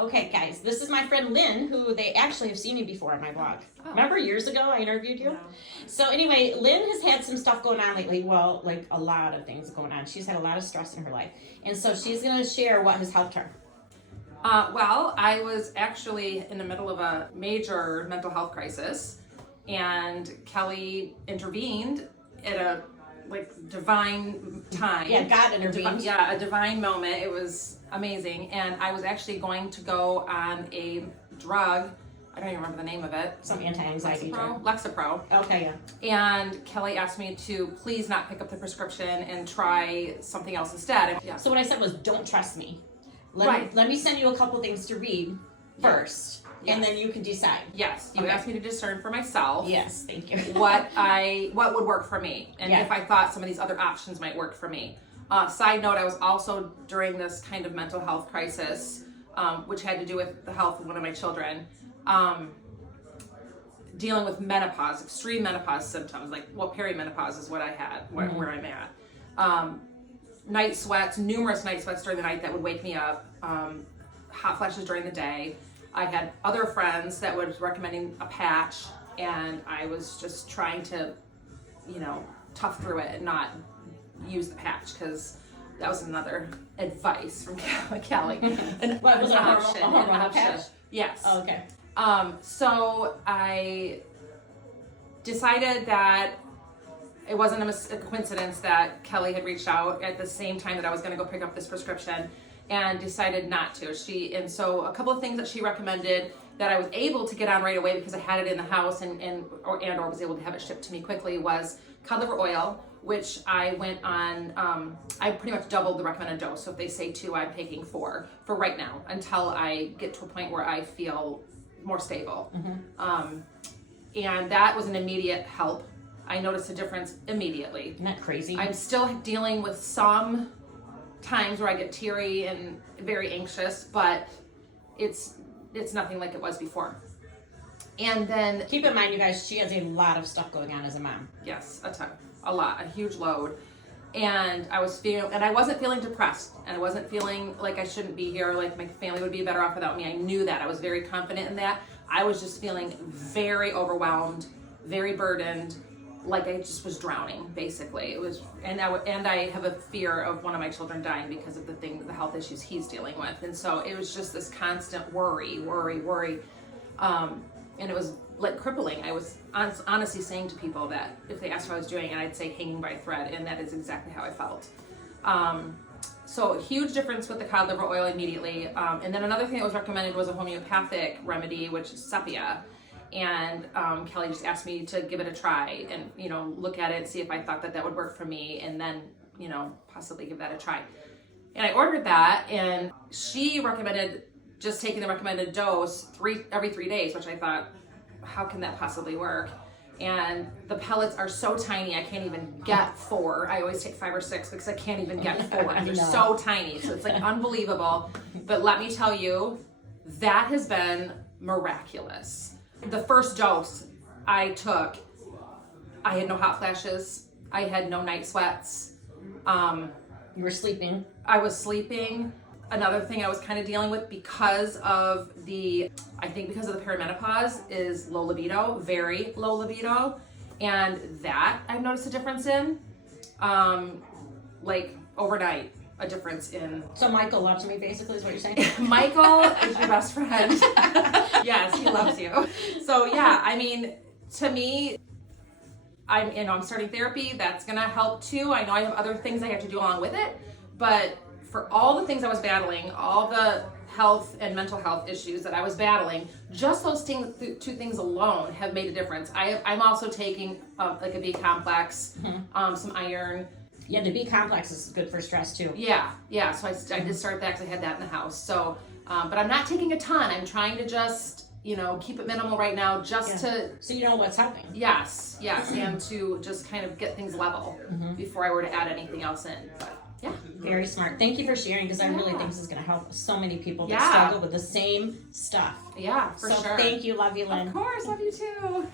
Okay, guys, this is my friend Lynn, who they actually have seen me before on my blog. Oh. Remember years ago I interviewed you? No. So anyway, Lynn has had some stuff going on lately. Well, like a lot of things going on. She's had a lot of stress in her life. And so she's going to share what has helped her. Well, I was actually in the middle of a major mental health crisis, and Kelly intervened at a divine time. Yeah, God intervened. A divine moment. It was amazing. And I was actually going to go on a drug. I don't even remember the name of it. Some anti-anxiety drug. Lexapro. Okay, yeah. And Kelly asked me to please not pick up the prescription and try something else instead. Yeah. So what I said was, don't trust me. Right. Let me send you a couple things to read first. Yes. And then you can decide. Yes, you asked me to discern for myself. Yes, thank you. what would work for me, and if I thought some of these other options might work for me. Side note, I was also during this kind of mental health crisis, which had to do with the health of one of my children, dealing with menopause, extreme menopause symptoms, perimenopause is what I had, where I'm at. Night sweats, numerous night sweats during the night that would wake me up, hot flashes during the day. I had other friends that were recommending a patch, and I was just trying to, tough through it and not use the patch, because that was another advice from Kelly. What was it, a hormonal patch? Yes. Oh, okay. So I decided that it wasn't a coincidence that Kelly had reached out at the same time that I was going to go pick up this prescription, and decided not to. So a couple of things that she recommended that I was able to get on right away because I had it in the house or was able to have it shipped to me quickly was cod liver oil, which I went on, I pretty much doubled the recommended dose. So if they say 2, I'm taking 4 for right now until I get to a point where I feel more stable. Mm-hmm. And that was an immediate help. I noticed a difference immediately. Isn't that crazy? I'm still dealing with some times where I get teary and very anxious, but it's nothing like it was before. And then keep in mind, you guys, she has a lot of stuff going on as a mom. Yes, a huge load. And I wasn't feeling depressed, and I wasn't feeling like I shouldn't be here, like my family would be better off without me. I knew that. I was very confident in that. I was just feeling very overwhelmed, very burdened, like I just was drowning, basically. It was, and I have a fear of one of my children dying because of the health issues he's dealing with, and so it was just this constant worry, and it was like crippling. I was honestly saying to people that if they asked how I was doing, and I'd say hanging by a thread, and that is exactly how I felt. So huge difference with the cod liver oil immediately, and then another thing that was recommended was a homeopathic remedy, which is sepia. And Kelly just asked me to give it a try and, look at it, see if I thought that would work for me, and then, possibly give that a try. And I ordered that, and she recommended just taking the recommended dose every 3 days, which I thought, how can that possibly work? And the pellets are so tiny, I can't even get 4. I always take 5 or 6 because I can't even get 4. They're so tiny, so it's unbelievable. But let me tell you, that has been miraculous. The first dose I took, I had no hot flashes. I had no night sweats. You were sleeping. I was sleeping. Another thing I was kind of dealing with because of the perimenopause is low libido, very low libido. And that I've noticed a difference in, overnight. A difference in. So Michael loves me, basically, is what you're saying? Michael is your best friend. Yes, he loves you. So yeah, to me, I'm starting therapy. That's gonna help too. I know I have other things I have to do along with it, but for all the things I was battling, all the health and mental health issues that I was battling, just those things, 2 things alone have made a difference. I'm also taking a B complex, some iron. Yeah, the B complex is good for stress too. Yeah. So I did start that because I had that in the house. So, but I'm not taking a ton. I'm trying to just, keep it minimal right now, to. So you know what's helping. Yes, and to just kind of get things level before I were to add anything else in. But yeah. Very smart. Thank you for sharing, because I really think this is going to help so many people that struggle with the same stuff. Yeah, for sure. So thank you. Love you, Lynn. Of course. Love you too.